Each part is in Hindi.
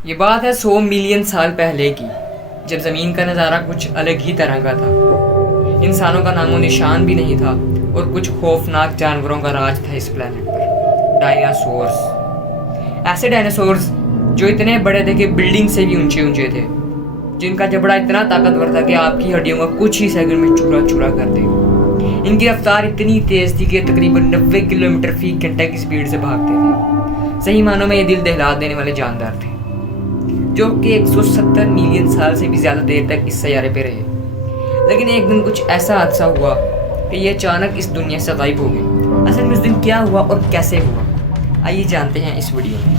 ये बात है 100 मिलियन साल पहले की, जब ज़मीन का नज़ारा कुछ अलग ही तरह का था। इंसानों का नामो निशान भी नहीं था और कुछ खौफनाक जानवरों का राज था इस प्लेनेट पर। डायनासोर्स, ऐसे डायनासोर्स जो इतने बड़े थे कि बिल्डिंग से भी ऊंचे ऊंचे थे, जिनका जबड़ा इतना ताकतवर था कि आपकी हड्डियों का कुछ ही सेकंड में चूरा चूरा कर दे। इनकी रफ्तार इतनी तेज़ थी कि तकरीबन 90 किलोमीटर फी घंटे की स्पीड से भागते थे। सही मानों में ये दिल दहला देने वाले जानदार थे, जो कि 170 मिलियन साल से भी ज़्यादा देर तक इस सैयारे पे रहे। लेकिन एक दिन कुछ ऐसा हादसा हुआ कि ये अचानक इस दुनिया से गायब हो गए। असल में उस दिन क्या हुआ और कैसे हुआ, आइए जानते हैं इस वीडियो में।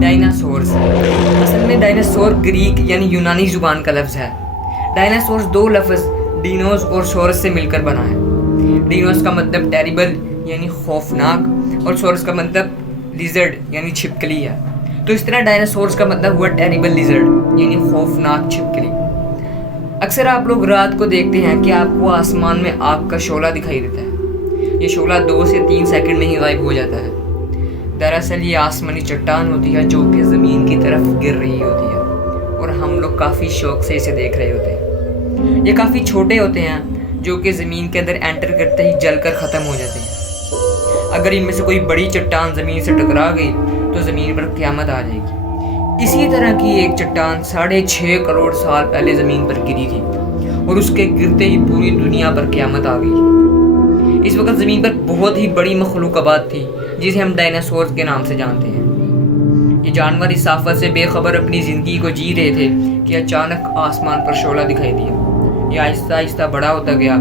डायनासोर्स, असल में डायनासोर ग्रीक यानी यूनानी जुबान का लफ्ज़ है। डायनासोर्स दो लफ्ज़ डीनोस और सोरस से मिलकर बना है। डीनोस का मतलब टेरिबल यानी खौफनाक और सोरस का मतलब लिजर्ड यानी छिपकली है। तो इस तरह डायनासोर्स का मतलब हुआ टेरिबल लिजर्ड यानी खौफनाक छिपकली। अक्सर आप लोग रात को देखते हैं कि आपको आसमान में आग का शोला दिखाई देता है। ये शोला 2 से 3 सेकंड में ही गायब हो जाता है। दरअसल ये आसमानी चट्टान होती है जो कि ज़मीन की तरफ गिर रही होती है और हम लोग काफ़ी शौक से इसे देख रहे होते हैं। ये काफ़ी छोटे होते हैं जो कि ज़मीन के अंदर एंटर करते ही जलकर ख़त्म हो जाते हैं। अगर इनमें से कोई बड़ी चट्टान ज़मीन से टकरा गई तो ज़मीन पर क़यामत आ जाएगी। इसी तरह की एक चट्टान 6.5 करोड़ साल पहले ज़मीन पर गिरी थी और उसके गिरते ही पूरी दुनिया पर क़यामत आ गई। इस वक्त ज़मीन पर बहुत ही बड़ी मखलूक़ात थी जिसे हम डायनासोर्स के नाम से जानते हैं। ये जानवर इस आफत से बेखबर अपनी ज़िंदगी को जी रहे थे कि अचानक आसमान पर शोला दिखाई दिया। ये आहिस्ता आहिस्ता बड़ा होता गया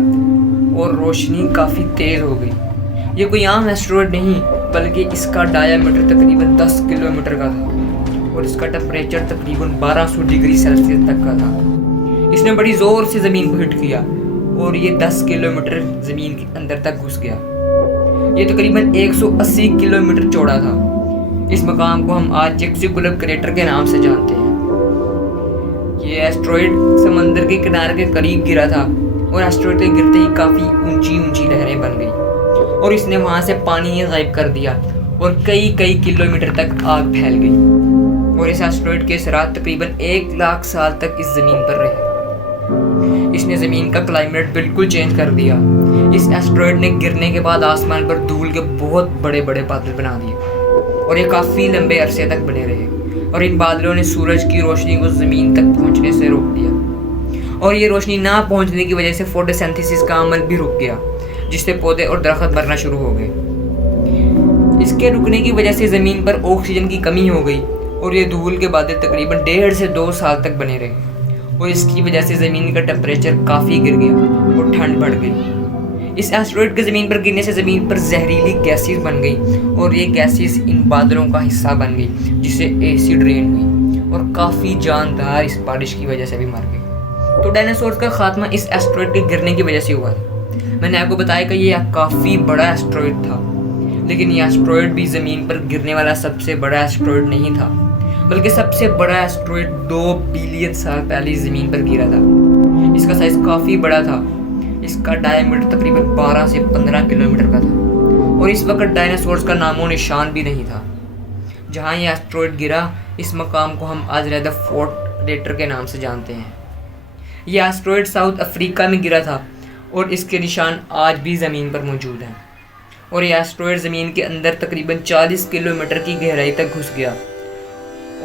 और रोशनी काफ़ी तेज़ हो गई। ये कोई आम एस्टेरॉयड नहीं, बल्कि इसका डायामीटर तकरीबन 10 किलोमीटर का था और इसका टेम्परेचर तकरीबन 1200 डिग्री सेल्सियस तक का था। इसने बड़ी ज़ोर से ज़मीन को हिट किया और ये 10 किलोमीटर ज़मीन के अंदर तक घुस गया। ये तकरीबन 180 किलोमीटर चौड़ा था। इस मकाम को हम आज चेक्सिकुलर क्रेटर के नाम से जानते हैं। ये एस्टेरॉयड समंदर के किनारे के करीब गिरा था और एस्टेरॉयड के गिरते ही काफ़ी ऊंची ऊंची लहरें बन गई और इसने वहाँ से पानी गायब कर दिया और कई किलोमीटर तक आग फैल गई और इस एस्टेरॉयड के असरात तकरीबन 1 लाख साल तक इस ज़मीन पर रहे। इसने ज़मीन का क्लाइमेट बिल्कुल चेंज कर दिया। इस एस्टेरॉयड ने गिरने के बाद आसमान पर धूल के बहुत बड़े बड़े बादल बना दिए और ये काफ़ी लंबे अरसे तक बने रहे और इन बादलों ने सूरज की रोशनी को ज़मीन तक पहुंचने से रोक दिया और ये रोशनी ना पहुंचने की वजह से फोटोसिंथेसिस का अमल भी रुक गया, जिससे पौधे और दरख्त मरना शुरू हो गए। इसके रुकने की वजह से ज़मीन पर ऑक्सीजन की कमी हो गई और ये धूल के बादल तकरीबन 1.5 से 2 साल तक बने रहे और इसकी वजह से ज़मीन का टेम्परेचर काफ़ी गिर गया और ठंड बढ़ गई। इस एस्टेरॉयड के ज़मीन पर गिरने से ज़मीन पर जहरीली गैसेस बन गई और ये गैसेस इन बादलों का हिस्सा बन गई, जिससे एसिड रेन हुई और काफ़ी जानदार इस बारिश की वजह से भी मर गई। तो डायनासोर्स का खात्मा इस एस्टेरॉयड के गिरने की वजह से हुआ था। मैंने आपको बताया कि ये काफ़ी बड़ा एस्टेरॉयड था, लेकिन ये एस्टेरॉयड भी ज़मीन पर गिरने वाला सबसे बड़ा एस्टेरॉयड नहीं था, बल्कि सबसे बड़ा एस्टेरॉयड 2 बिलियन साल पहले ज़मीन पर गिरा था। इसका साइज़ काफ़ी बड़ा था। इसका डायमीटर तकरीबन 12 से 15 किलोमीटर का था और इस वक्त डायनासोर्स का नामो निशान भी नहीं था। जहाँ ये एस्टेरॉयड गिरा, इस मकाम को हम आज रदरफोर्ड क्रेटर के नाम से जानते हैं। यह एस्टेरॉयड साउथ अफ्रीका में गिरा था और इसके निशान आज भी ज़मीन पर मौजूद हैं और यह एस्टेरॉयड ज़मीन के अंदर तकरीबन 40 किलोमीटर की गहराई तक घुस गया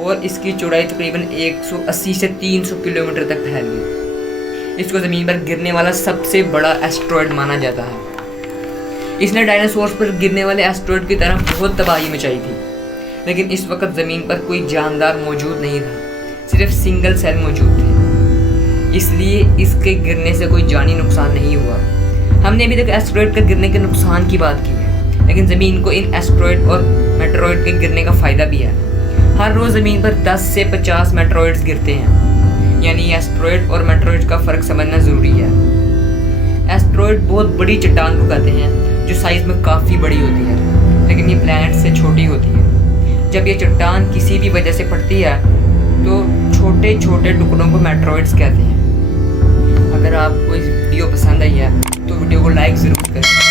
और इसकी चौड़ाई तकरीबन 180 से 300 किलोमीटर तक फैल गई। इसको ज़मीन पर गिरने वाला सबसे बड़ा एस्टेरॉयड माना जाता है। इसने डायनासोर्स पर गिरने वाले एस्टेरॉयड की तरह बहुत तबाही मचाई थी, लेकिन इस वक्त ज़मीन पर कोई जानदार मौजूद नहीं था, सिर्फ सिंगल सेल मौजूद थे। इसलिए इसके गिरने से कोई जानी नुकसान नहीं हुआ। हमने अभी तक एस्टेरॉयड के गिरने के नुकसान की बात की है, लेकिन ज़मीन को इन एस्टेरॉयड और मेटेरॉयड के गिरने का फ़ायदा भी है। हर रोज़ ज़मीन पर 10 से 50 मेटेरॉयड्स गिरते हैं, यानी एस्टेरॉयड और मेटेरॉयड का फ़र्क समझना ज़रूरी है। एस्टेरॉयड बहुत बड़ी चट्टान को कहते हैं जो साइज़ में काफ़ी बड़ी होती है, लेकिन ये प्लैनेट से छोटी होती है। जब ये चट्टान किसी भी वजह से फटती है तो छोटे छोटे टुकड़ों को मेटेरॉयड्स कहते हैं। अगर आपको इस वीडियो पसंद आई है तो वीडियो को लाइक ज़रूर करें।